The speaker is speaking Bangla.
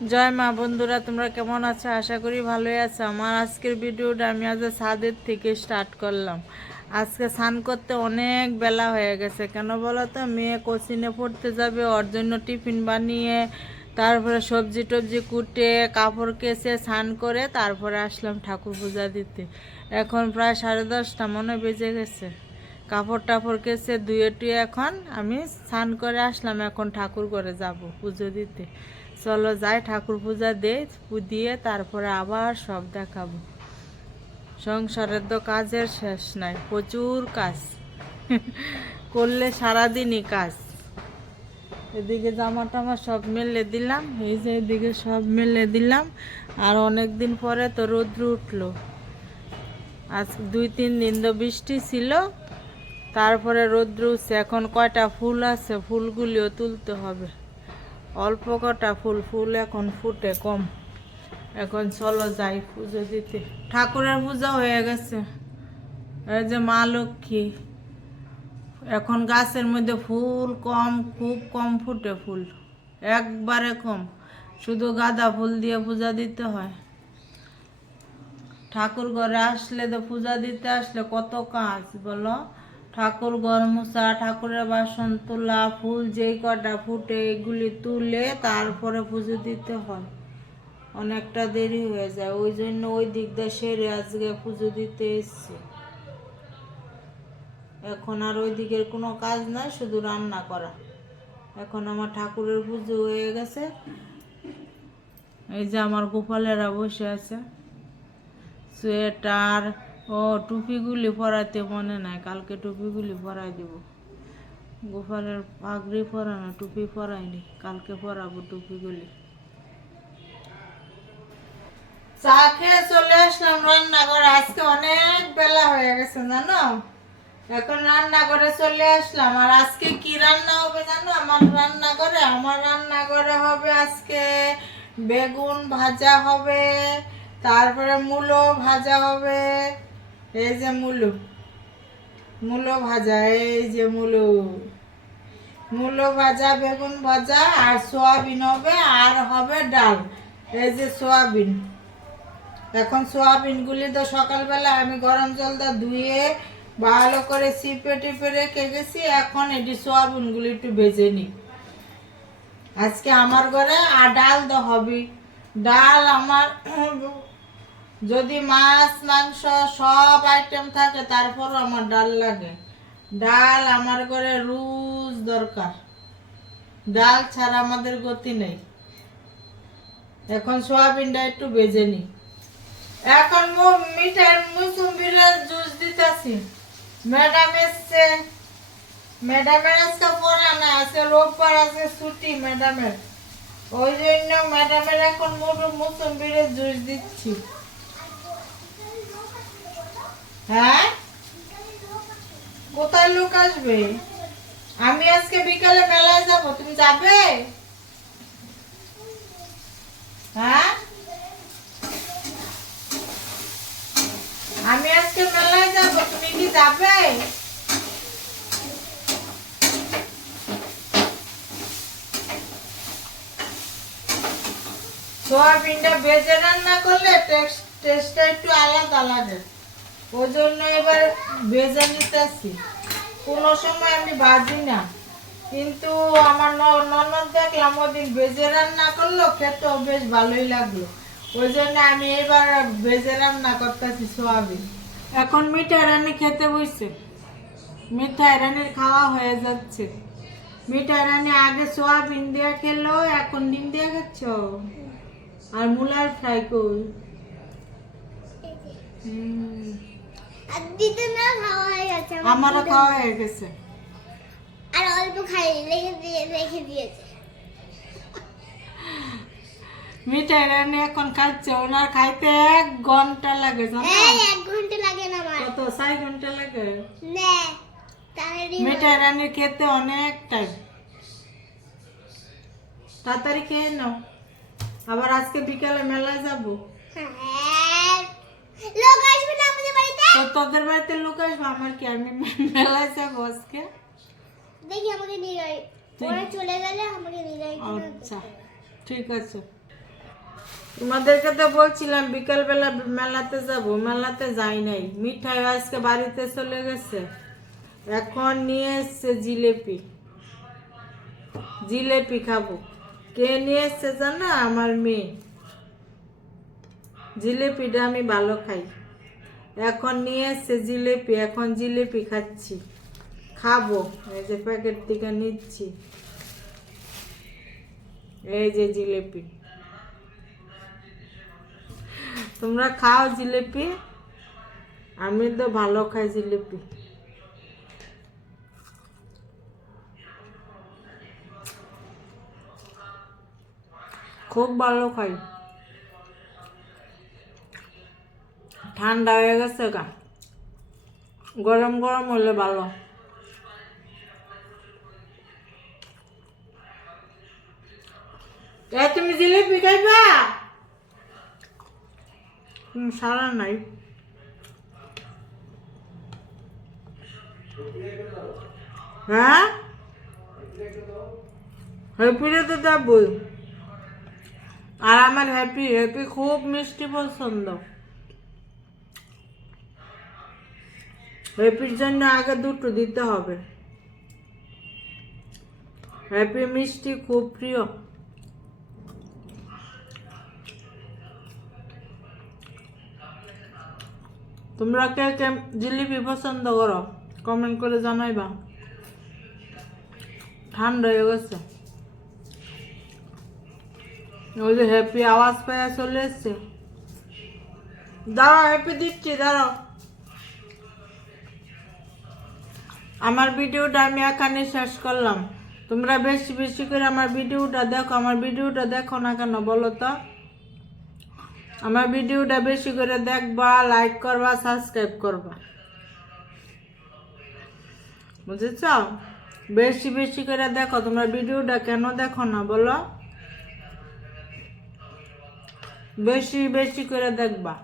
জয় মা বন্ধুরা, তোমরা কেমন আছো? আশা করি ভালোই আছো। আমার আজকের ভিডিওটা আমি আজ ছাদের থেকে স্টার্ট করলাম। আজকে স্নান করতে অনেক বেলা হয়ে গেছে। কেন বলো তো? মেয়ে কোচিনে পড়তে যাবে, ওর জন্য টিফিন বানিয়ে, তারপরে সবজি টবজি কুটে, কাপড় কেচে, স্নান করে, তারপরে আসলাম ঠাকুর পূজা দিতে। এখন প্রায় সাড়ে দশটা, মনে বেজে গেছে। কাপড় টাপড় কেচে, ধুয়ে টুয়ে এখন আমি স্নান করে আসলাম। এখন ঠাকুর করে যাব পুজো দিতে। চলো যাই ঠাকুর পূজা দেই দিয়ে তারপরে আবার সব দেখাবো। সংসারের তো কাজের শেষ নাই, প্রচুর কাজ। করলে সারাদিনই কাজ। এদিকে জামা টামা সব মেলে দিলাম, এই যে এদিকে সব মেলে দিলাম। আর অনেক দিন পরে তো রৌদ্র উঠল। আজ দুই, তিন দিন তো বৃষ্টি ছিল, তারপরে রৌদ্র উঠছে। এখন কয়টা ফুল আছে, ফুলগুলিও তুলতে হবে। অল্প কটা ফুল ফুল এখন ফুটে কম। এখন চলো যাই পুজো দিতে। ঠাকুরের পূজা হয়ে গেছে। এই যে মা লক্ষ্মী। এখন গাছের মধ্যে ফুল কম, খুব কম ফুটে ফুল। একবারে কম। শুধু গাঁদা ফুল দিয়ে পূজা দিতে হয়। ঠাকুর ঘরে আসলে তো পূজা দিতে আসলে কত কাজ বলো? ঠাকুর ঘর মোছা ঠাকুরের বাসন তোলা ফুল যেই কটা ফুটে এগুলি তুলে তারপরে পুজো দিতে হয়। অনেকটা দেরি হয়ে যায়, ওই জন্য ওই দিক দিয়ে সেরে আজকে পুজো দিতে এসছি। এখন আর ওই দিকের কোনো কাজ নাই, শুধু রান্না করা। এখন আমার ঠাকুরের পুজো হয়ে গেছে। এই যে আমার গোপালেরা বসে আছে। সোয়েটার ও, টুপিগুলি পরাইতে মনে নাই। কালকে টুপিগুলি পরাই দিব। গোপালের পাগড়ি পরানো টুপি পরাইনি। কালকে পরাবো টুপিগুলি। চা খেয়ে চলে আসলাম রান্নাঘরে। আজকে অনেক বেলা হয়ে গেছে, জানো? এখন রান্না করে চলে আসলাম। আর আজকে কি রান্না হবে জানো? আমার রান্নাঘরে আমার রান্নাঘরে হবে আজকে বেগুন ভাজা হবে, তারপরে মূলো ভাজা হবে এই যে মূলো। মূলো ভাজা, এই যে মূলো। মূলো ভাজা, বেগুন ভাজা, আর সোয়াবিন হবে, আর হবে ডাল। এই যে সোয়াবিন। এখন সোয়াবিনগুলি তো সকালবেলা আমি গরম জল দা ধুয়ে ভালো করে চিপে টিপে রেখে গেছি, এখন এটি সোয়াবিনগুলি একটু ভেজে নিই। আজকে আমার ঘরে আর ডাল তো হবে ডাল আমার যদি মাছ, মাংস সব আইটেম থাকে, তারপরও আমার ডাল লাগে। ডাল আমার ঘরে রোজ দরকার। ডাল ছাড়া আমাদের গতি নেই। এখন সোয়াবিনটা একটু বেজে নিই। এখন মিঠাই, মুসুম্বির জুস দিতেছি। ম্যাডাম এসছে। ম্যাডামের আজকে পড়া না আছে রোববার আছে ছুটি ম্যাডামের। ওই জন্য ম্যাডামের এখন মোটু মুসুম্বির জুস দিচ্ছি। হ্যাঁ? কোথায় লোক আসবে? আমি আজকে বিকালে মেলায় যাব, তুমি যাবে? হ্যাঁ? আমি আজকে মেলায় যাব, তুমি কি যাবে? সোয়াবিনটা ভেজে রান্না করলে টেস্টটা একটু আলাদা লাগে। ওই জন্য এবার ভেজে নিতেছি। কোনো সময় আমি ভাজি না। কিন্তু আমার ননদ দেখলাম ওদিন ভেজে রান্না করল খেতেও বেশ ভালোই লাগল। ওই জন্য আমি এবার ভেজে রান্না করতেছি সোয়াবিন। এখন মিঠাই রানি খেতে বসছে মিঠাই রানির খাওয়া হয়ে যাচ্ছে। মিঠাই রানি আগে সোয়াবিন দিয়ে খেলো এখন ডিম দিয়ে খাচ্ছ। আর মুলার ফ্রাই কর হুম, দিতে না খাওয়া হয়ে গেছে আমারও খাওয়া হয়ে গেছে। আর অল্প খাই রেখে দিয়ে রেখে দিয়েছে। মিঠাই রানি এখন খাচ্ছে ওনার খাইতে এক ঘণ্টা লাগে জানো? এক ঘণ্টা লাগে না আমার। কত চার ঘণ্টা লাগে? মিঠাই রানির খেতে অনেক টাইম তাড়াতাড়ি খেয়ে নাও। আবার আজকে বিকালে মেলায় যাব। হ্যাঁ লোক আসবে না আমাদের বাড়িতে তো তোদের বাড়িতে লোক আসবে? আমার কি আমি মেলায় যাব আজকে দেখি আমাকে নিয়ে যাই। ওরা চলে গেলে আমাকে নিয়ে যাই আচ্ছা ঠিক আছে। তোমাদেরকে তো বলছিলাম বিকালবেলা মেলাতে যাব। মেলাতে যাই নাই। মিঠাই আজকে বাড়িতে চলে গেছে। এখন নিয়ে এসছে জিলেপি। জিলেপি খাব। কে নিয়ে এসছে জানো? আমার মেয়ে। জিলেপিটা আমি ভালো খাই। এখন নিয়ে এসছে জিলেপি, এখন জিলেপি খাচ্ছি। খাব, এই যে প্যাকেট থেকে নিচ্ছি। এই যে জিলেপি। তোমরা খাও জিলেপি, আমি তো ভালো খাই জিলেপি। খুব ভালো খাই। ঠান্ডা হয়ে গেছে গা। গরম গরম হলে ভালো। এ, তুমি জিলিপি খাইবা? সারা নাই। হ্যাঁ? হ্যাপিরে তো যাবই। আর আমার হ্যাপি হ্যাপি খুব মিষ্টি পছন্দ। হ্যাপির জন্য আগে দুটো দিতে হবে। হ্যাপি মিষ্টি খুব প্রিয়। তোমরা কে কে জিলিপি পছন্দ করো কমেন্ট করে জানাইবা। ঠান্ডা হয়ে গেছে। ওই যে হ্যাপি আওয়াজ পাইয়া চলে এসছে। দাঁড়াও হ্যাপি দিচ্ছি, দাঁড়াও। আমার ভিডিওটা আমি এখানে শেষ করলাম। তোমরা বেশি বেশি করে আমার ভিডিওটা দেখো, আমার ভিডিওটা দেখো না কেন বলো তো? আমার ভিডিওটা বেশি করে দেখবা লাইক করবা সাবস্ক্রাইব করবা। বুঝেছ? বেশি বেশি করে দেখো, তোমরা ভিডিওটা কেন দেখো না বলো? বেশি বেশি করে দেখবা।